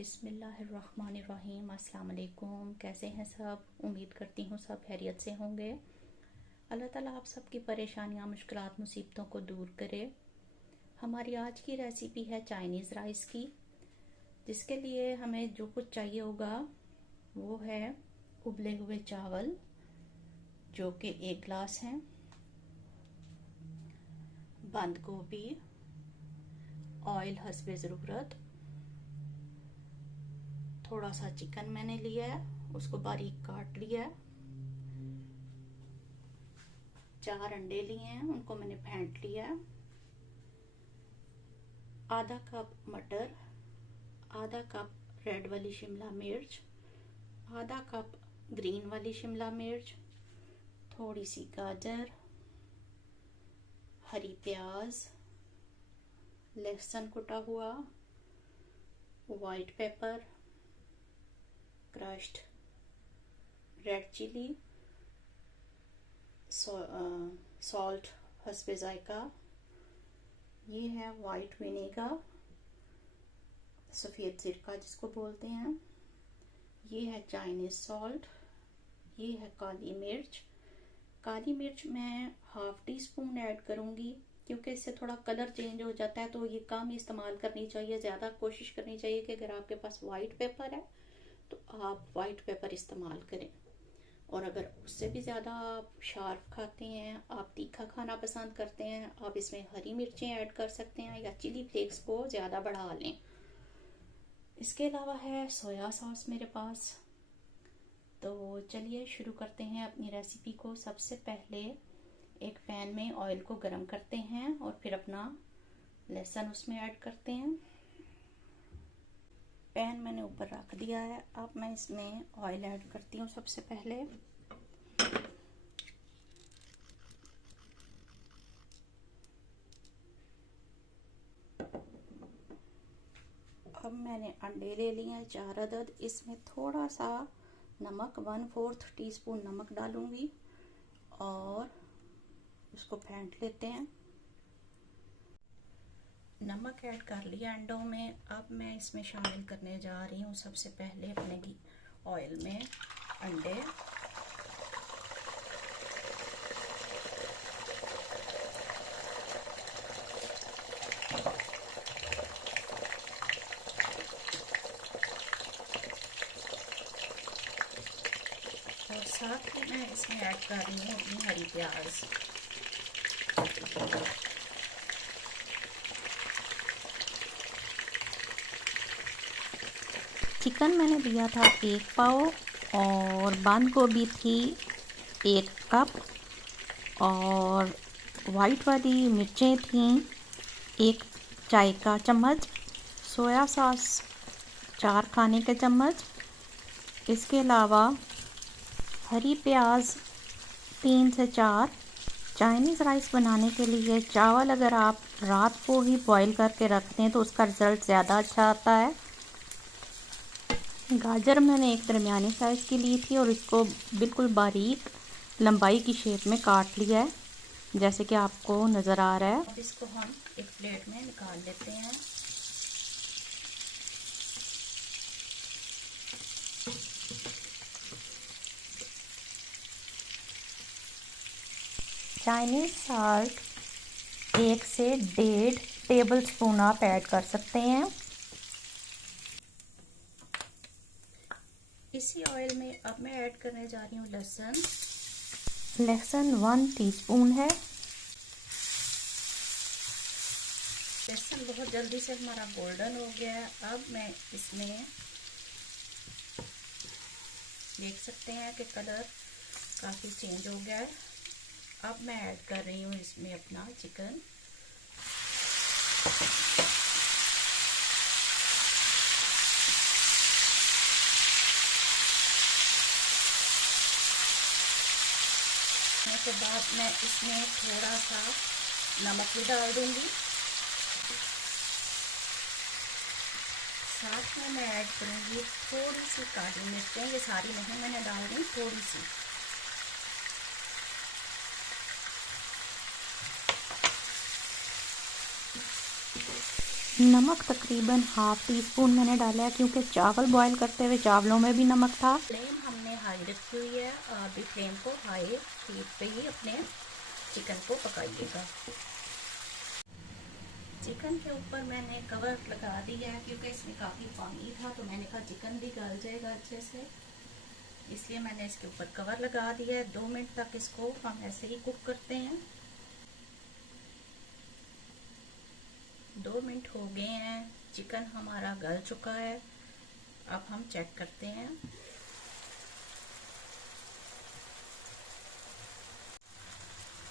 बिस्मिल्लाहिर्रहमानिर्रहीम। अस्सलाम वालेकुम। कैसे हैं सब? उम्मीद करती हूँ सब खैरियत से होंगे। अल्लाह ताला आप सबकी परेशानियाँ, मुश्किलात, मुसीबतों को दूर करे। हमारी आज की रेसिपी है चाइनीज़ राइस की, जिसके लिए हमें जो कुछ चाहिए होगा वो है उबले हुए चावल जो कि 1 गिलास हैं, बंद गोभी, ऑयल हस्बे ज़रूरत, थोड़ा सा चिकन मैंने लिया है, उसको बारीक काट लिया है, 4 अंडे लिए हैं, उनको मैंने फेंट लिया है, आधा कप मटर, आधा कप रेड वाली शिमला मिर्च, आधा कप ग्रीन वाली शिमला मिर्च, थोड़ी सी गाजर, हरी प्याज, लहसुन कुटा हुआ, white pepper, crushed red chilli, salt हस्बे जायका, ये है वाइट विनेगर, सफ़ेद सिरका जिसको बोलते हैं, ये है चाइनीज़ सॉल्ट, ये है काली मिर्च। काली मिर्च मैं ½ टीस्पून ऐड करूँगी क्योंकि इससे थोड़ा कलर चेंज हो जाता है, तो ये कम इस्तेमाल करनी चाहिए। ज़्यादा कोशिश करनी चाहिए कि अगर आपके पास वाइट पेपर है तो आप वाइट पेपर इस्तेमाल करें, और अगर उससे भी ज़्यादा आप शार्प खाते हैं, आप तीखा खाना पसंद करते हैं, आप इसमें हरी मिर्चें ऐड कर सकते हैं या चिली फ्लेक्स को ज़्यादा बढ़ा लें। इसके अलावा है सोया सॉस मेरे पास। तो चलिए शुरू करते हैं अपनी रेसिपी को। सबसे पहले एक पैन में ऑयल को गरम करते हैं और फिर अपना लहसुन उसमें ऐड करते हैं। पैन मैंने ऊपर रख दिया है, अब मैं इसमें ऑयल ऐड करती हूँ। सबसे पहले अब मैंने अंडे ले लिए हैं 4 अदद। इसमें थोड़ा सा नमक, 1/4 टीस्पून नमक डालूंगी और उसको फेंट लेते हैं। नमक ऐड कर लिया अंडों में। अब मैं इसमें शामिल करने जा रही हूँ सबसे पहले अपने ऑयल में अंडे। और साथ ही मैं इसमें ऐड कर रही हूँ अपनी हरी प्याज। चिकन मैंने लिया था 1 पाव और बंद गोभी थी 1 कप और वाइट वाली मिर्चें थी 1 चाय का चम्मच, सोया सॉस 4 खाने के चम्मच। इसके अलावा हरी प्याज 3 से 4। चाइनीज़ राइस बनाने के लिए चावल अगर आप रात को ही बॉईल करके रखते हैं तो उसका रिज़ल्ट ज़्यादा अच्छा आता है। गाजर मैंने एक दरमियानी साइज़ की ली थी और इसको बिल्कुल बारीक लंबाई की शेप में काट लिया है, जैसे कि आपको नज़र आ रहा है। अब इसको हम एक प्लेट में निकाल लेते हैं। चाइनीज़ सॉल्ट 1 से 1.5 टेबल स्पून आप ऐड कर सकते हैं। इसी ऑयल में अब मैं ऐड करने जा रही हूँ लहसुन। लहसुन 1 टीस्पून है। लहसुन बहुत जल्दी से हमारा गोल्डन हो गया है। अब मैं इसमें देख सकते हैं कि कलर काफ़ी चेंज हो गया है। अब मैं ऐड कर रही हूँ इसमें अपना चिकन। के बाद मैं इसमें थोड़ा सा नमक भी डाल दूंगी। साथ में मैं ऐड करूंगी थोड़ी सी काली मिर्चें, ये सारी नहीं मैंने डाल दी, थोड़ी सी। नमक तकरीबन हाफ टी स्पून मैंने डाला है, क्योंकि चावल बॉईल करते हुए चावलों में भी नमक था। फ्लेम हमने हाई रखी हुई है, अभी फ्लेम को हाई हीट पे ही अपने चिकन को पकाइएगा। चिकन के ऊपर मैंने कवर लगा दिया है, क्योंकि इसमें काफ़ी पानी था, तो मैंने कहा चिकन भी गल जाएगा अच्छे से, इसलिए मैंने इसके ऊपर कवर लगा दिया है। 2 मिनट तक इसको हम ऐसे ही कुक करते हैं। 2 मिनट हो गए हैं, चिकन हमारा गल चुका है। अब हम चेक करते हैं।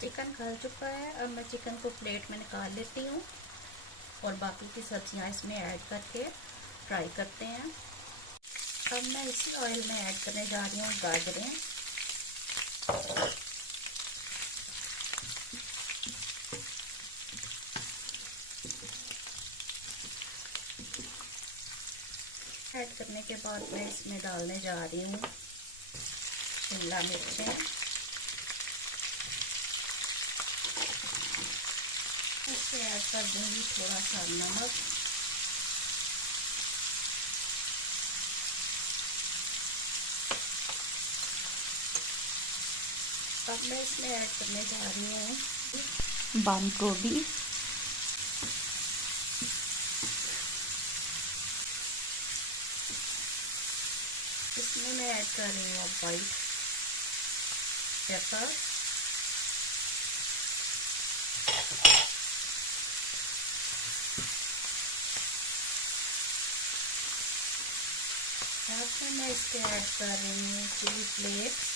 चिकन गल चुका है। अब मैं चिकन को प्लेट में निकाल लेती हूँ और बाकी की सब्जियां इसमें ऐड करके फ्राई करते हैं। अब मैं इसी ऑयल में ऐड करने जा रही हूँ गाजरें। ऐड करने के बाद मैं इसमें डालने जा रही हूँ शिमला मिर्चें। इससे ऐड कर दूँगी थोड़ा सा नमक। अब मैं इसमें ऐड करने जा रही हूँ बंद गोभी। इसमें मैं ऐड कर रही हूँ वाइट पेपर। साथ में मैं इसके ऐड कर रही हूँ चिली फ्लेक्स।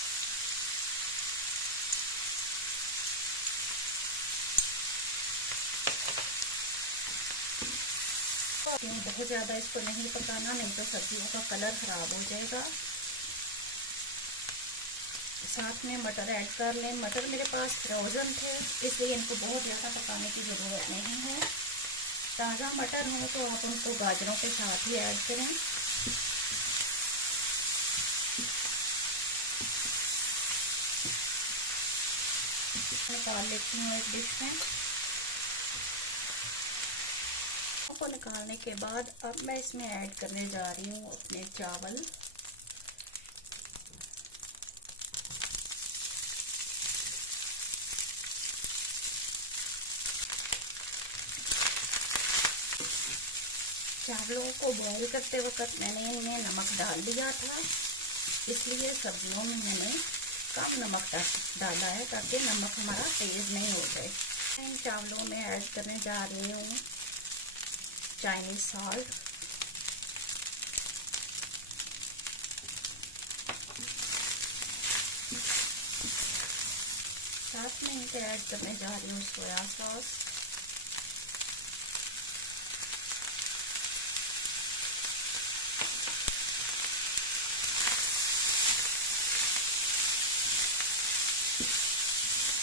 बहुत ज़्यादा इसको नहीं पकाना, नहीं तो सब्जियों का कलर ख़राब हो जाएगा। साथ में मटर ऐड कर लें। मटर मेरे पास फ्रोज़न थे, इसलिए इनको बहुत ज़्यादा पकाने की ज़रूरत नहीं है। ताज़ा मटर हो तो आप उनको गाजरों के साथ ही ऐड करें। निकाल लेती हूँ एक डिश में। को निकालने के बाद अब मैं इसमें ऐड करने जा रही हूँ अपने चावल। चावलों को बॉईल करते वक्त मैंने इनमें नमक डाल दिया था, इसलिए सब्जियों में मैंने कम नमक डाला है, ताकि नमक हमारा तेज नहीं हो जाए। इन चावलों में ऐड करने जा रही हूँ चाइनीज सॉल्ट। साथ में इनके ऐड करने जा रही हूँ soya sauce.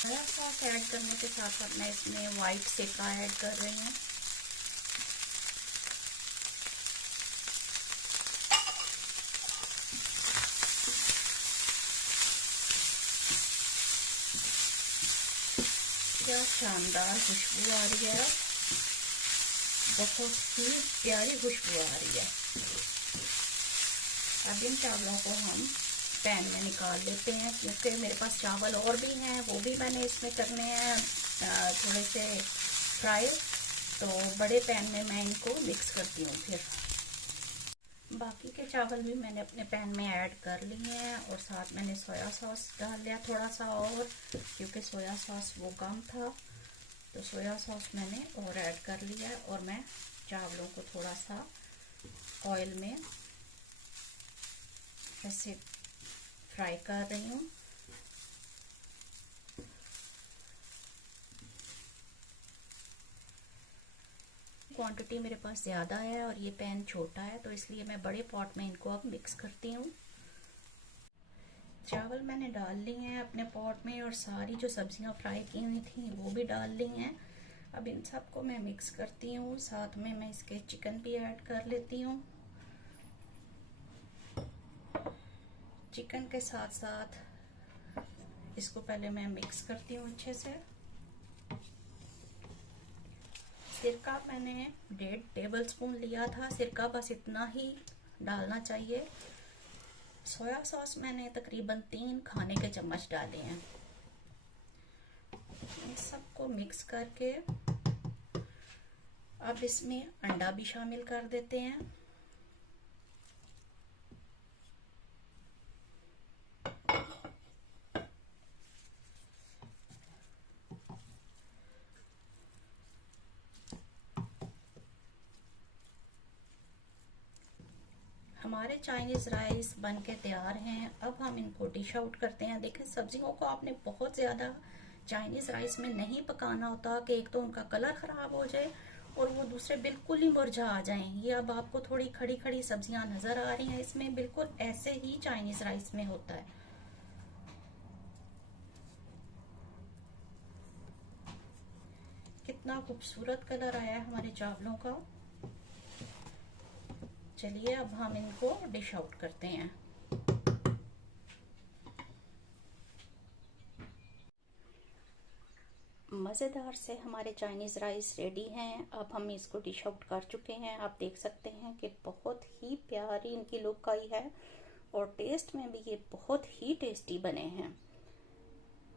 Soya sauce add करने के साथ साथ मैं इसमें वाइट सिरका ऐड कर रही हूँ। क्या शानदार खुशबू आ रही है, बहुत ही प्यारी खुशबू आ रही है। अब इन चावलों को हम पैन में निकाल लेते हैं, क्योंकि मेरे पास चावल और भी हैं, वो भी मैंने इसमें करने हैं थोड़े से फ्राई। तो बड़े पैन में मैं इनको मिक्स करती हूँ। फिर बाकी के चावल भी मैंने अपने पैन में ऐड कर लिए हैं, और साथ मैंने सोया सॉस डाल लिया थोड़ा सा और, क्योंकि सोया सॉस वो कम था, तो सोया सॉस मैंने और ऐड कर लिया। और मैं चावलों को थोड़ा सा ऑयल में ऐसे फ्राई कर रही हूँ। क्वांटिटी मेरे पास ज़्यादा है और ये पैन छोटा है, तो इसलिए मैं बड़े पॉट में इनको अब मिक्स करती हूँ। चावल मैंने डाल लिए हैं अपने पॉट में, और सारी जो सब्जियां फ्राई की हुई थी वो भी डाल ली हैं। अब इन सबको मैं मिक्स करती हूँ। साथ में मैं इसके चिकन भी ऐड कर लेती हूँ। चिकन के साथ साथ इसको पहले मैं मिक्स करती हूँ अच्छे से। सिरका मैंने 1.5 टेबल स्पून लिया था। सिरका बस इतना ही डालना चाहिए। सोया सॉस मैंने तकरीबन 3 खाने के चम्मच डाले हैं। इन सबको मिक्स करके अब इसमें अंडा भी शामिल कर देते हैं। हमारे चाइनीज राइस बन के तैयार हैं। अब हम इनको डिश आउट करते हैं। देखें, सब्जियों को आपने बहुत ज़्यादा चाइनीज राइस में नहीं पकाना होता कि एक तो उनका कलर ख़राब हो जाए और वो दूसरे बिल्कुल ही मुरझा आ जाएं। ये अब आपको थोड़ी खड़ी खड़ी सब्जियां नज़र आ रही हैं इसमें, बिल्कुल ऐसे ही चाइनीज राइस में होता है। कितना खूबसूरत कलर आया है हमारे चावलों का। चलिए अब हम इनको डिश आउट करते हैं। मज़ेदार से हमारे चाइनीज़ राइस रेडी हैं। अब हम इसको डिश आउट कर चुके हैं। आप देख सकते हैं कि बहुत ही प्यारी इनकी लुक आई है और टेस्ट में भी ये बहुत ही टेस्टी बने हैं।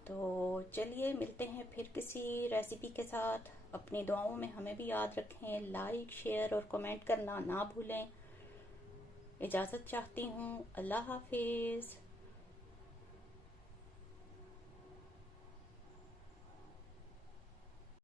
तो चलिए मिलते हैं फिर किसी रेसिपी के साथ। अपनी दुआओं में हमें भी याद रखें। लाइक, शेयर और कमेंट करना ना भूलें। इजाज़त चाहती हूँ। अल्लाह हाफिज़।